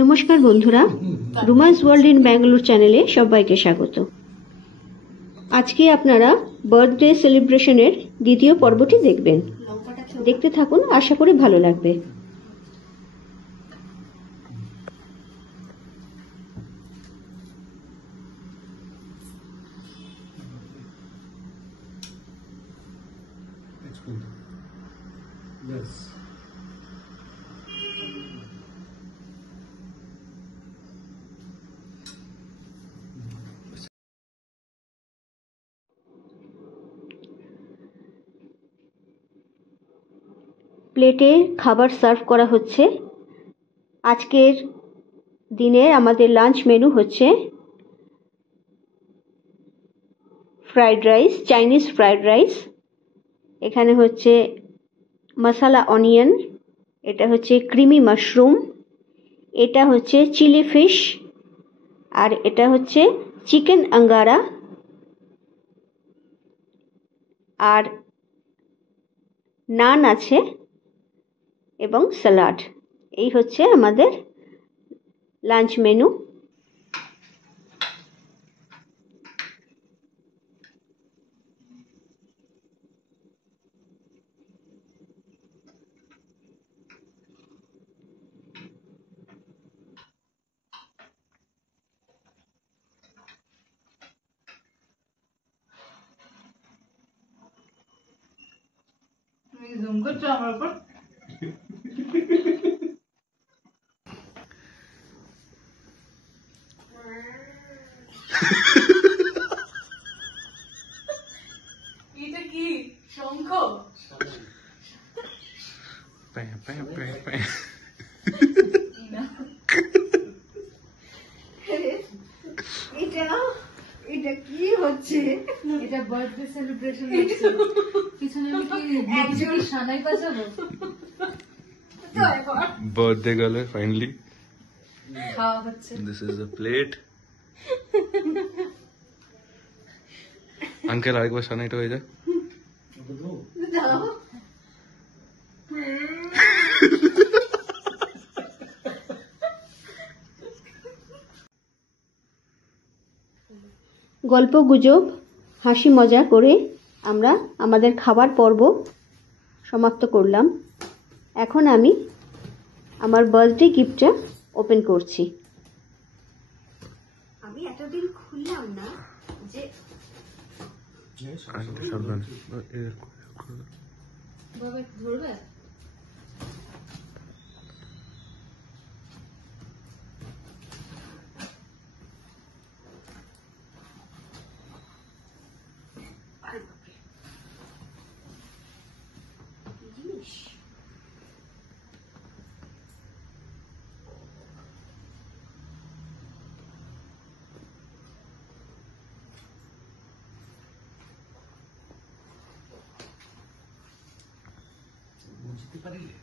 নমস্কার বন্ধুরা, রুমাস world in Bangalore চ্যানেলে সবাইকে স্বাগত। আজকে আপনারা বার্থডে সেলিব্রেশনের দ্বিতীয় পর্বটি দেখবেন। দেখতে থাকুন, আশা করি ভালো লাগবে। প্লেটে খাবার সার্ভ করা হচ্ছে। আজকের দিনের আমাদের লাঞ্চ মেনু হচ্ছে fried rice, Chinese fried rice. এখানে হচ্ছে মশালা অনিয়ন, এটা হচ্ছে ক্রিমি মাশরুম, এটা হচ্ছে চিলি ফিশ, আর এটা হচ্ছে চিকেন আঙ্গারা, আর নান আছে এবং স্যালাড। এই হচ্ছে আমাদের লাঞ্চ মেনু। জুম করছো আমার উপর। এটা কি শঙ্খ? এটা কি হচ্ছে? এটা বার্থডে সেলিব্রেশন হচ্ছে। পিছনে আমি কি সানাই বাজাবো? Birthday girl finally. খাওয়া হচ্ছে। This is the plate. Uncle আরেকবার সানাইটা হয়ে যায়। গল্প গুজব, হাসি মজা করে আমরা আমাদের খাবার পর্ব সমাপ্ত করলাম। এখন আমি আমার বার্থডে গিফটটা ওপেন করছি। আমি এতদিন খুললাম না যে ধরবে। বুঝতে পারিলে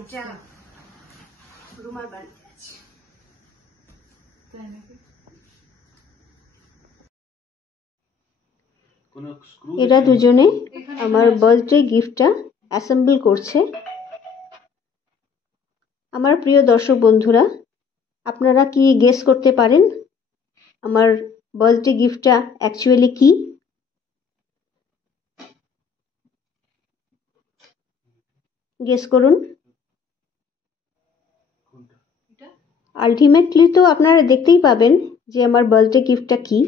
এটা রুমার বাড়িতে আছে। এরা দুজনে আমার বার্থডে গিফটটা অ্যাসেম্বল করছে। আমার প্রিয় দর্শক বন্ধুরা, আপনারা কি গেস করতে পারেন আমার বার্থডে গিফটটা অ্যাকচুয়ালি কি? গেস করুন। আলটিমেটলি তো আপনারা দেখতেই পাবেন যে আমার বার্থডে গিফটটা কি,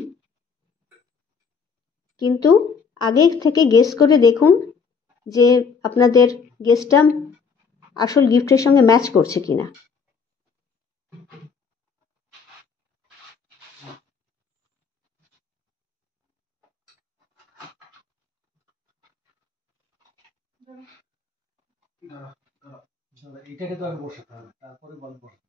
কিন্তু আগে থেকে গেস করে দেখুন যে আপনাদের গেসটা আসল গিফটের সঙ্গে ম্যাচ করছে কিনা। এটাকে তো আমি বসাতে হবে, তারপরে বল বসাতে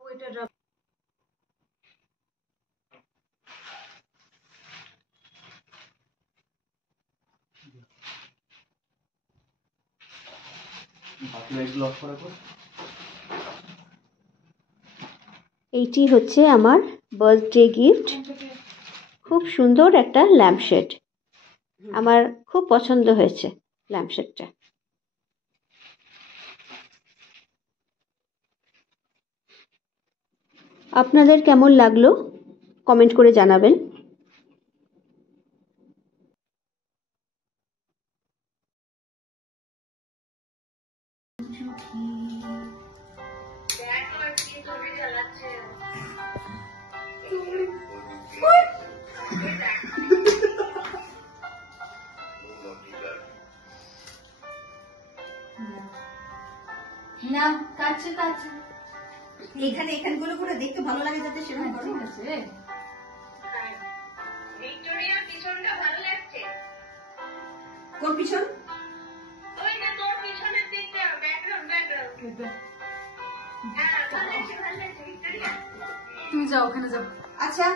ওইটা লাইট লক করা পর এইটি হচ্ছে আমার বার্থডে গিফট। খুব সুন্দর একটা ল্যাম্পশেড, আমার খুব পছন্দ হয়েছে ল্যাম্পশেডটা। আপনাদের কেমন লাগলো কমেন্ট করে জানাবেন। না কাছে কাছে এখানে এখানগুলো করে দেখতে ভালো লাগে যাতে সেভাবে করো। ঠিক আছে। ভিক্টোরিয়ার পিছনটা ভালো লাগছে। কোন পিছন? ওই না তোর পিছনের দিকটা ব্যাকগ্রাউন্ড হ্যাঁ ভালো লাগছে ভিক্টোরিয়া। তুমি যাও ওখানে যাও। আচ্ছা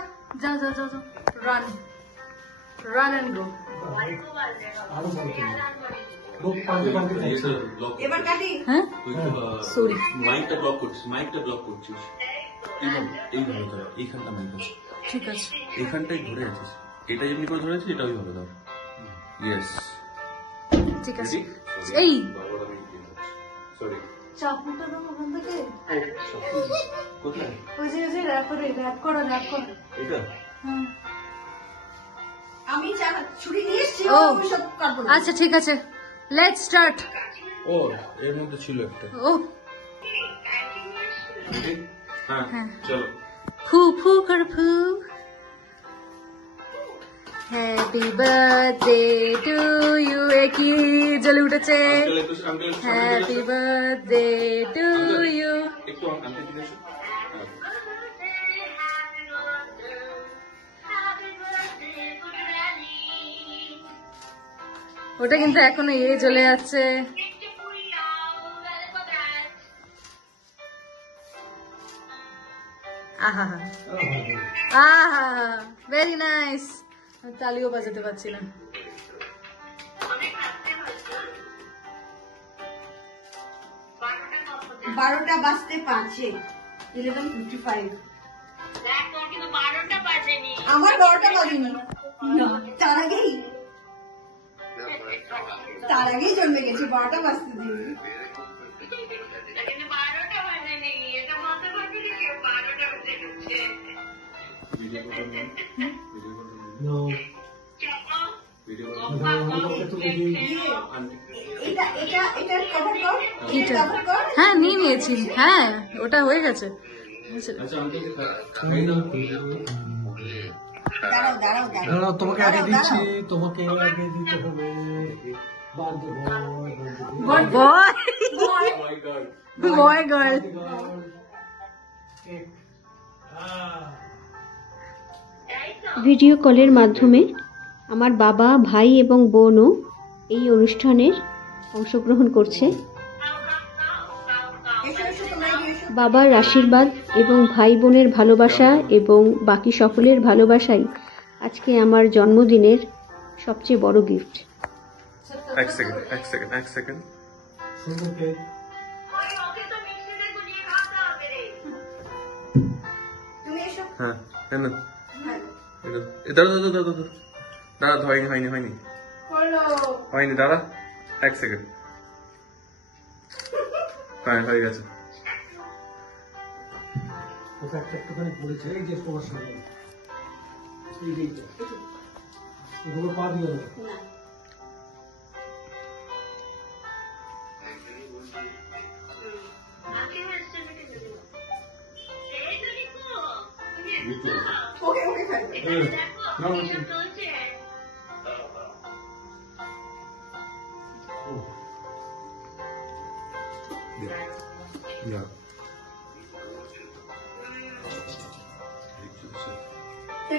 যাও যাও যাও যাও রান রান এন্ড গো। আরো ভালো লোক পাল্টে পাল্টে খাচ্ছে। এবার কাটি। হ্যাঁ সরি মাইকটা ব্লক করছিস, মাইকটা ব্লক করছিস। এইভাবে ধর, এইখানটা মাইক আছে, ঠিক আছে। এখানটাই ধরে আছিস। এটা যেমনি করে ধরে আছিস, এটা ওইভাবে ধর। ইয়েস, ঠিক আছে। রেডি? এই সরি, চাকুটা দাও ওখান থেকে। কোথায়? ওই যে র্যাপ করো র্যাপ করো। এটা হ্যাঁ আমি ছুরি নিয়ে এসেছি, ও সব কাটবো না। আচ্ছা ঠিক আছে, লেটস স্টার্ট। ও এর মধ্যে ছিল একটা। ও রেডি? হ্যাঁ হ্যাঁ। চলো। ফু ফু কর ফু। Happy birthday to you. কি জ্বলে উঠেছে। Happy birthday to you. একটু আনতে দিকে এসো। ওটা কিন্তু এখনো জ্বলে যাচ্ছে। আহা আহা ভেরি নাইস। তালিও বাজাতে পারছি না। বারোটা বাজতে 5 11:55। কিন্তু 12টা বাজেনি। আমার 12টা বাজেনি, তার আগেই জন্মে গেছে, 12টা বাজতে দিই। কিন্তু 12টা বাজেনি, এটা বলতে পারবি না কেউ 12টা বেজে গেছে। ভিডিও করতে নেই, ভিডিও করতে নেই, নো ভিডিও এটা এটা এটা কভার কর, কিটা? কভার কর। হ্যাঁ নিয়ে নিয়েছি। হ্যাঁ ওটা হয়ে গেছে। আচ্ছা আমি তোকে দাঁড়াও দাঁড়াও দাঁড়াও, তোমাকে আগে দাঁড়াও, দিচ্ছি, দাঁড়াও। তোমাকে আগে দিতে হবে। বার্থডে বয় মাই গড। Boy girl. ভিডিও কলের মাধ্যমে আমার বাবা, ভাই এবং বোনও এই অনুষ্ঠানের অংশগ্রহণ করছে। বাবার আশীর্বাদ এবং ভাই বোনের ভালোবাসা এবং বাকি সকলের ভালোবাসাই আজকে আমার জন্মদিনের সবচেয়ে বড় গিফট। এক সেকেন্ড সুন্দর কেক। ওই ওকে তো মিক্সিতে গুলিয়ে খাওয়াতে হবে রে। তুমি এসো। হ্যাঁ হ্যাঁ না দাঁড়া হয়নি দাঁড়া, এক সেকেন্ড। হ্যাঁ হয়ে গেছে। ওটা একটুখানি পড়েছে, এই যে তোমার সামনে এই যে ওগুলো পা দিও না। আগে আসছে নাকি দেখো। এই তো দেখো। ওকে ওকে থাকবে। দেখো কি চলছে।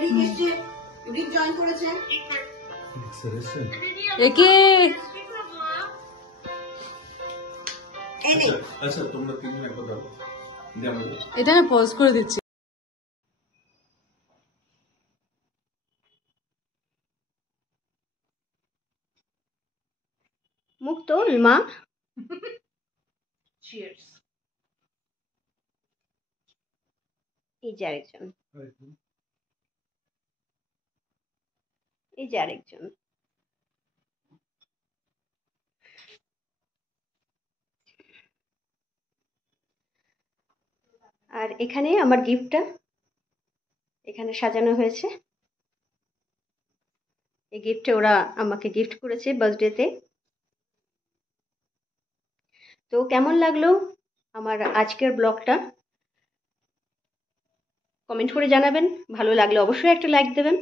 রিক এসছে, রিক জয়েন করেছে। একে এই নে। আচ্ছা তোমরা তিনজন একবার দাও, এটা আমি পজ করে দিচ্ছি। মুখ তোল মা। চিয়ার্স। এই যে আরেকজন, এই যে আরেকজন। আর এখানে আমার গিফটটা এখানে সাজানো হয়েছে। এই গিফটটা ওরা আমাকে গিফট করেছে বার্থডেতে। তো কেমন লাগলো আমার আজকের ব্লগটা কমেন্ট করে জানাবেন। ভালো লাগলে অবশ্যই একটা লাইক দেবেন।